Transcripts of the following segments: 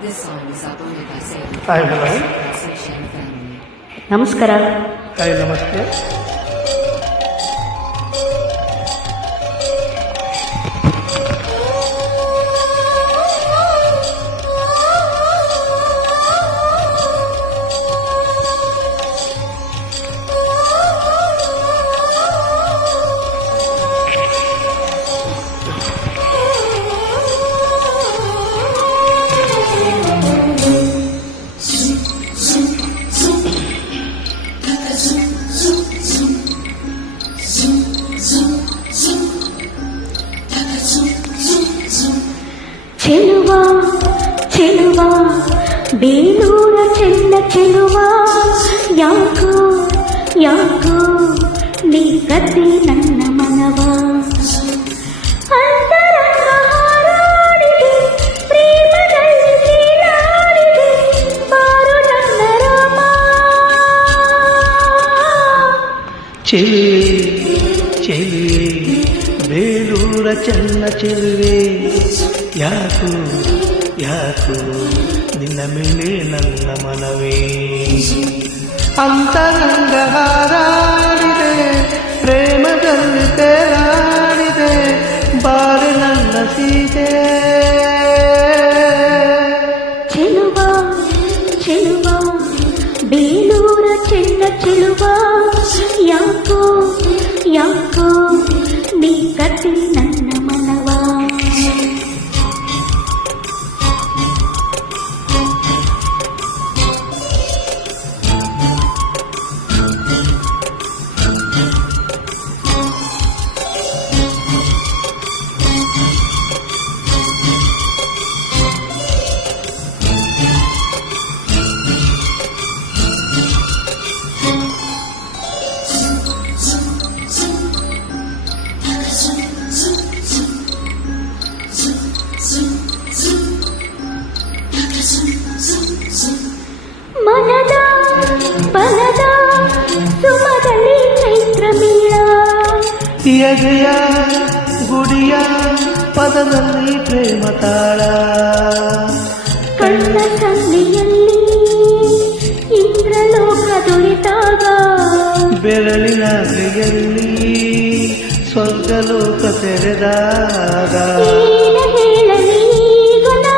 This song is uploaded by Save hi hello Session Family. ನಮಸ್ಕಾರ. Hi ನಮಸ್ತೆ. ಚೆಲುವ ಚೆಲುವ ಬೇಲೂರ ಚೆನ್ನ ಚೆಲುವ ಯಾಕೋ ಯಾಕೋ ನೀ ಕದ್ದೆ ನನ್ನ ಮನವ ಅಂತರಂಗ ಹಾರಾಡಿದೆ ಪ್ರೇಮದಲ್ಲಿ ತೇಲಾಡಿದೆ ಬಾರು ನನ್ನ ರಾಮ ಚೆಲುವೆ ಚೆಲುವೆ ಬೇಲೂರ ಚೆನ್ನ ಚೆಲುವೆ ಯಾಕೋ ಯಾಕೋ ನಿನ್ನ ಮೇಲೆ ನನ್ನ ಮನವೇ ಅಂತರಂಗ ಹಾರಾಡಿದೆ ಪ್ರೇಮದಲ್ಲಿ ತೇಲಾಡಿದೆ ಬಾರೆ ನನ್ನ ಸೀತೆ ಚೆಲುವ ಚೆಲುವ ಬೇಲೂರ ಚೆನ್ನ ಚೆಲುವ ಯಾಕೋ ಯಾಕೋ ನೀ ಕದ್ದೆ ನನ್ನ ಮನವ ಮನದ ಬಲದ ಸುಮದಲ್ಲಿ ಚೈತ್ರ ಮೇಳ ಎದೆಯ ಗುಡಿಯ ಪದದಲ್ಲಿ ಪ್ರೇಮ ತಾಳ ಕಣ್ಣ ಸನ್ನೆಯಲ್ಲಿ ಇಂದ್ರಲೋಕ ದೊರೆತಾಗ ಬೆರಳಿನ ಕೈಯಲ್ಲಿ ಸ್ವರ್ಗಲೋಕ ತೆರೆದಾಗ ಏನ ಹೇಳಲಿ ಈಗ ನಾ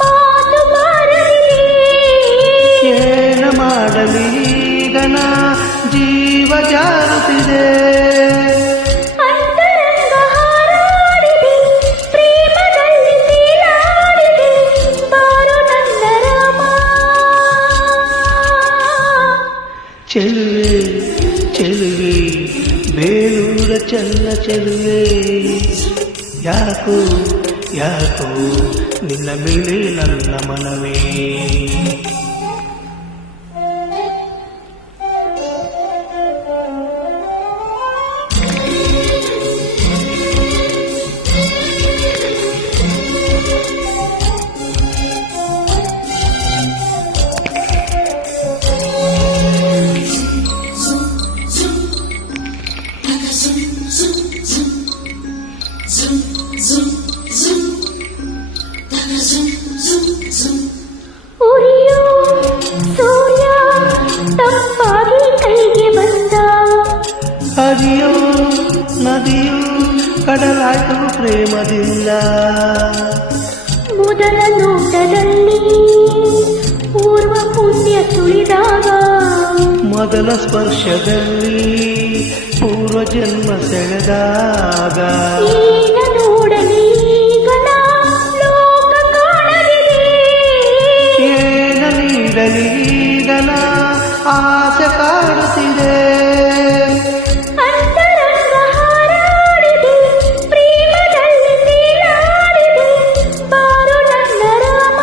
ಮಾತು ಬಾರಲಿ ಏನ ಮಾಡಲಿ ಈಗ ನಾ ಜೀವ ಜಾರುತ್ತಿದೆ ಅಂತರಂಗ ಹಾರಾಡಿದೆ ಪ್ರೇಮದಲ್ಲಿ ತೇಲಾಡಿದೆ ಬಾರು ನನ್ನ ರಾಮ ಚೆಲುವೆ ಚೆಲುವೆ ಬೇಲೂರ ಚೆನ್ನ ಚೆಲುವೆ ಯಾಕೋ ಯಾಕೋ ನಿನ್ನ ಮೇಲೆ ನನ್ನ ಮನವೇ ಉರಿಯೋ ಸೂರ್ಯ ತಂಪಾಗಿ ಕೈಗೆ ಬಂದ ಹರಿಯೋ ನದಿಯು ಕಡಲಾಯ್ತು ಪ್ರೇಮದಿಂದ ಮೊದಲ ನೋಟದಲ್ಲಿ ಪೂರ್ವ ಪುಣ್ಯ ಸುಳಿದಾಗ ಮೊದಲ ಸ್ಪರ್ಶದಲ್ಲಿ ಪೂರ್ವ ಜನ್ಮ ಸೆಳೆದಾಗ ಏನ ನೋಡಲಿ ಈಗ ನಾ ಲೋಕ ಕಾಣಲಿದೆ ಏನ ನೀಡಲಿ ಈಗ ನಾ ಆಸೆ ಕಾಡುತ್ತಿದೆ ಅಂತರಂಗ ಹಾರಾಡಿದೆ ಪ್ರೇಮದಲ್ಲಿ ತೇಲಾಡಿದೆ ಬಾರು ನನ್ನ ರಾಮ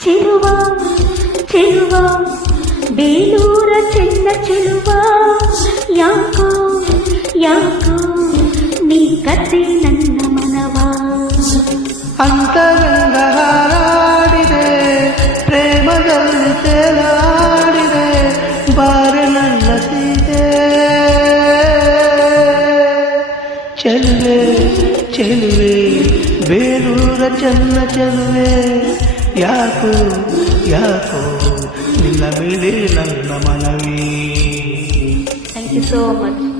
ಚೆಲುವ ಚೆಲುವ ಬೇಲೂರ ಚೆನ್ನ ಚೆಲುವ ಯಾಕೋ ಯಾಕೋ ನೀ ಕದ್ದೆ ನನ್ನ ಮನವ ಅಂತರಂಗ ಹಾರಾಡಿದೆ ಪ್ರೇಮದಲ್ಲಿ ತೇಲಾಡಿದೆ ಬಾರೆ ನನ್ನ ಸೀತೆ ಚೆಲುವೆ ಚೆಲುವೆ ಬೇ ಬೇಲೂರ ಚೆನ್ನ ಚೆಲುವೆ ಯಾಕೋ ಯಾಕೋ ನಿನ್ನ ಮೇಲೆ ನನ್ನ ಮನವಿ. Thank you so much.